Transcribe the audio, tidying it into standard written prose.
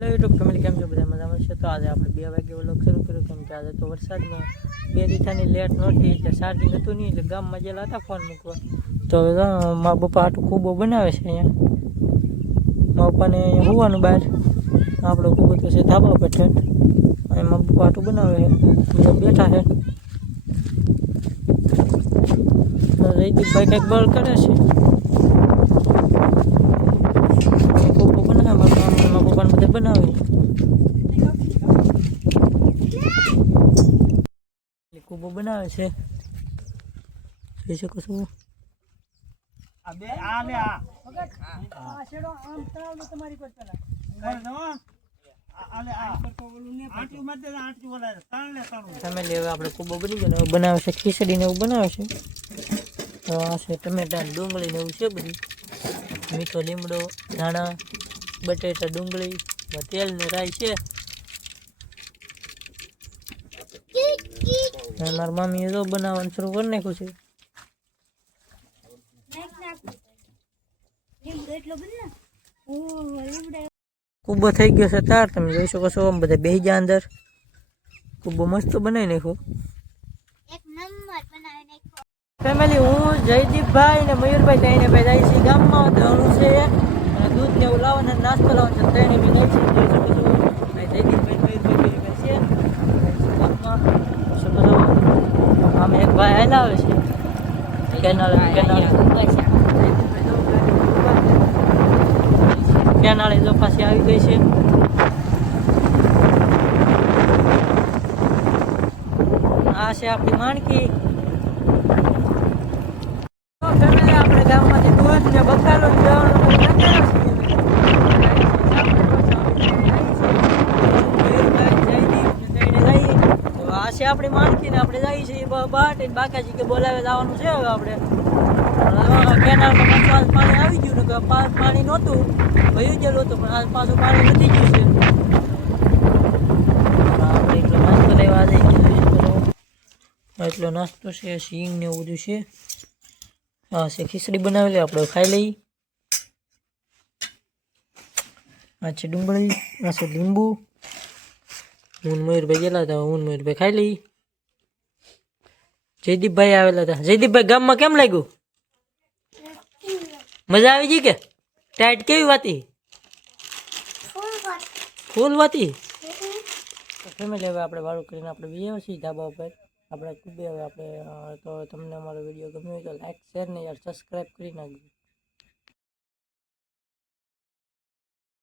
YouTube family કેમ છો બધા મજામાં છે? તો આજે આપણે 2 વાગે વ્લોગ શરૂ કર્યો કેમ કે આજે તો વરસાદમાં 2 દિવસની લેટ નહોતી એટલે ચાર્જિંગ હતું નહીં એટલે ગામમાં ગયેલા હતા ફોન મૂકવા. તો હવે મારા પપ્પા આટલું કૂબો બનાવે છે અહીંયા. મારા પપ્પાને અહીંયા હોવાનું બહાર આપણો કૂબો તો છે ધાબા પર છે. અહીં મારા પપ્પા આટલું બનાવે છે, બધા બેઠા છે. જયદીપભાઈ કંઈક બળ કરે છે. કૂબો બનાવે મારા પપ્પાને બધે બનાવે. કૂબો બનાવે છે જોઈ શકો છો. ફેમિલી હવે આપણે કૂબો બની ગયો બનાવે છે, ખીચડી ને એવું બનાવે છે. તો આ છે ટમેટા ડુંગળી ને એવું છે બધું, મીઠો લીમડો ધાણા બટેટા ડુંગળી તેલ ને રાઈ છે. મારી મમ્મીએ તો બનાવવાનું શરૂ કરી નાખ્યું છે. કૂબો થઈ ગયો છે તાર, તમે જોઈ શકો છો. આમ બધા બેસી ગયા અંદર. કૂબો મસ્ત બનાવી નાખ્યો. ફેમિલી હું જયદીપભાઈ ને મયુરભાઈ ત્રણે ભાઈ જાય છે ગામમાં. દળું છે અને દૂધ ને એવું લાવવાનું નાસ્તો લાવવાનો છે. ત્રણે બી જાય છે જોઈ શકો છો. જયદીપભાઈ મયુરભાઈ છે ગામમાં. આમ એક ભાઈ આવેલા આવે છે કેનાળે જો પાછી આવી ગઈ છે. આ છે આપણી માણકી. ફેમિલી આપણે ગામમાંથી દૂધ ને બકાલો આ છે આપણી માણકી ને આપણે જઈએ છીએ બાટ. બાકાજી કે બોલાવે જવાનું છે. હવે આપણે કેનાલમાં પાણી આવી ગયું ને પાણી નહોતું ભયું ગયેલું હતું પણ આજ પાછું પાણી વધી ગયું છે. આપણે એટલો નાસ્તો લેવા જઈ ગયો. એટલો નાસ્તો છે, સિંગ ને એવું બધું છે. હા છે ખીચડી બનાવેલી, આપણે ખાઈ લઈએ. આ છે ડુંગળી, આ છે લીંબુ. હું મયુરભાઈ ગયેલા હતા, હું મયુરભાઈ ખાઈ લઈ. જયદીપભાઈ આવેલા હતા. જયદીપભાઈ ગામમાં કેમ લાગ્યું? મજા આવી ગઈ કે? ટાઈટ કેવી વાતી? ફૂલ વાતી. ફેમિલી હવે આપણે વાળું કરીને આપણે બીજા છીએ ધાબા ઉપર. આપણે ખૂબ હવે આપણે તો તમને અમારો વિડીયો ગમ્યો હોય તો લાઈક શેર ને યાર સબસ્ક્રાઈબ કરી નાખજો.